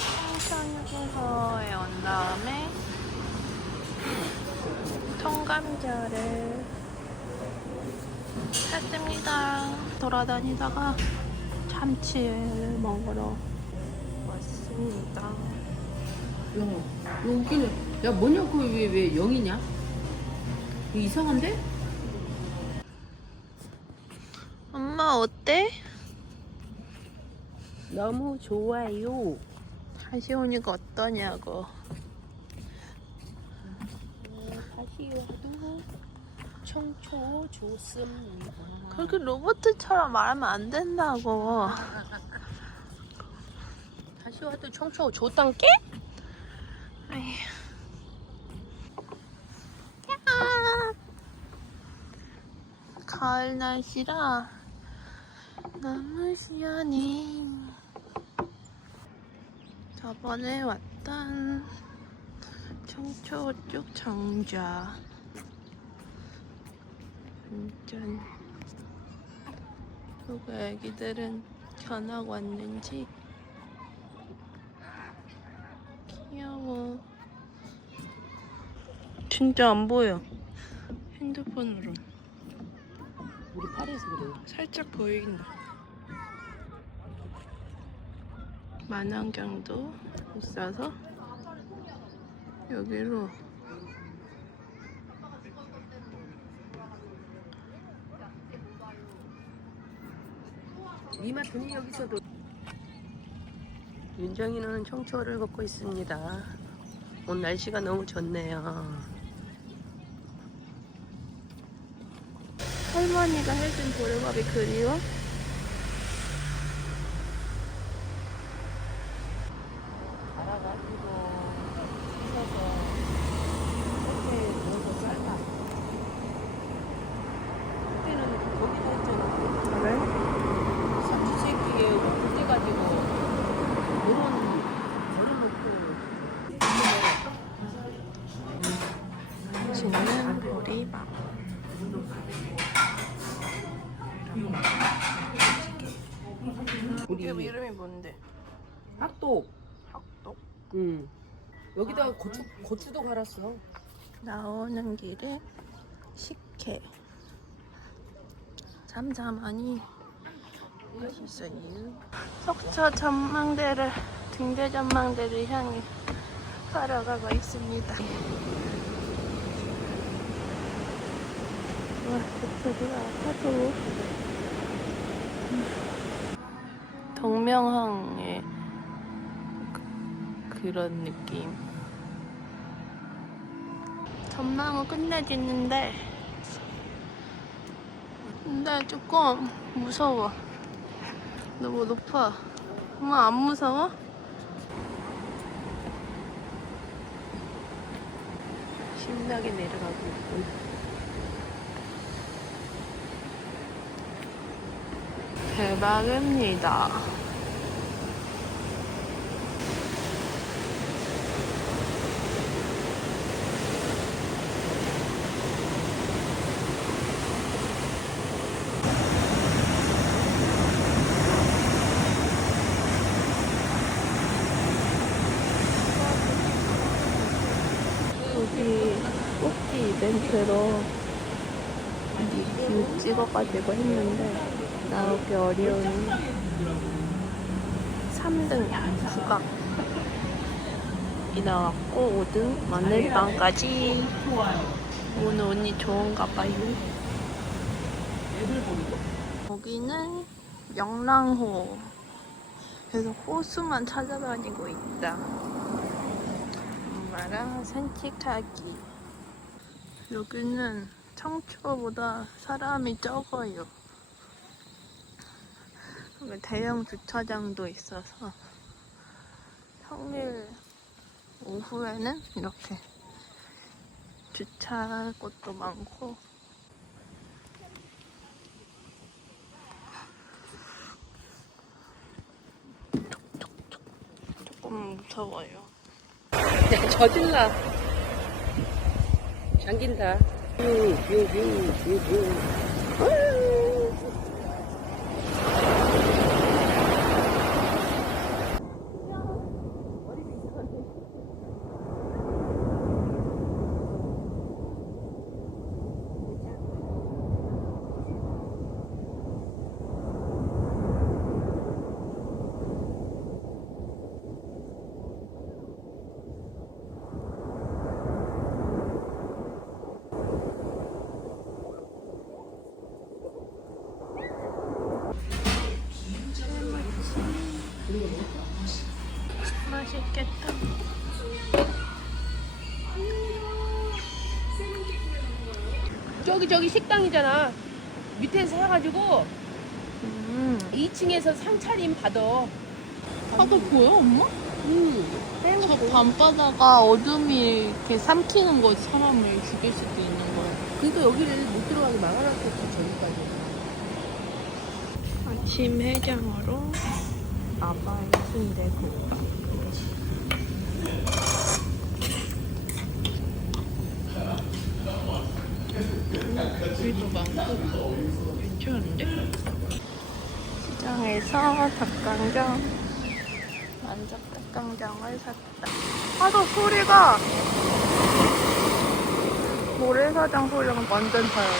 청천휴게소에 온 다음에 통감자를 샀습니다. 돌아다니다가 참치를 먹으러 왔습니다. 야, 여기는 야 뭐냐 그왜왜 영이냐? 이상한데? 엄마 어때? 너무 좋아요. 다시 오니까 어떠냐고. 다시 와도 청초 좋습니다. 그렇게 로봇처럼 말하면 안 된다고. 다시 와도 청초 좋단께? 가을 날씨라 너무 시원해. 저번에 왔던 청초 쪽 정자. 완전 누가 애기들은 견학 왔는지 귀여워. 진짜 안 보여. 핸드폰으로. 우리 파리에서 그래. 살짝 보인다. 만안경도 있어서 여기로 이마트는 여기서도 윤정이는 청초를 걷고 있습니다. 오늘 날씨가 너무 좋네요. 할머니가 해준 보름밥이 그리워? 갈아가지고 씻어서 이렇게 넣어서 삶아. 그때는 거기다 했잖아. 그래? 삼시세끼에 그때가지고 이런 지는 보리밥. 우리 이름 이름이 뭔데? 핫도. 학독. 응. 여기다가 고추 고추도 갈았어. 나오는 길에 식혜. 잠잠하니 맛있어요. 속초 전망대를 등대 전망대를 향해 걸어가고 있습니다. 와, 저기가 아파도 동명항의 그- 그런 느낌. 전망은 끝내지는데 근데 조금 무서워 너무 높아 엄마 안 무서워? 신나게 내려가고 있고. 대박입니다. 여기 뽑기 이벤트로 뷰 찍어가지고 했는데 나오기 어려운 3등 국악 이 나왔고 5등 마늘빵까지. 오늘 운이 좋은가 봐요. 여기는 영랑호. 그래서 호수만 찾아다니고 있다. 엄마랑 산책하기. 여기는 청초보다 사람이 적어요. 대형 주차장도 있어서 평일 오후에는 이렇게 주차할 곳도 많고 조금 무서워요. 저질러. 잠긴다. 뷰 뷰 뷰 뷰. 맛있겠다. 저기 저기 식당이잖아. 밑에서 사가지고 음. 2층에서 상차림 받아. 파도 보여, 엄마? 음. 저 밤바다가 어둠이 이렇게 삼키는 거지, 사람을 죽일 수도 있는 거야. 그러니까 여기를 못 들어가게 막아놨겠지 저기까지. 아침 해장으로 아바이 순대국. 고기도 많고 괜찮은데? 시장에서 닭강정 만족 닭강정을 샀다 아 저 소리가 모래사장 소리랑 완전 달라요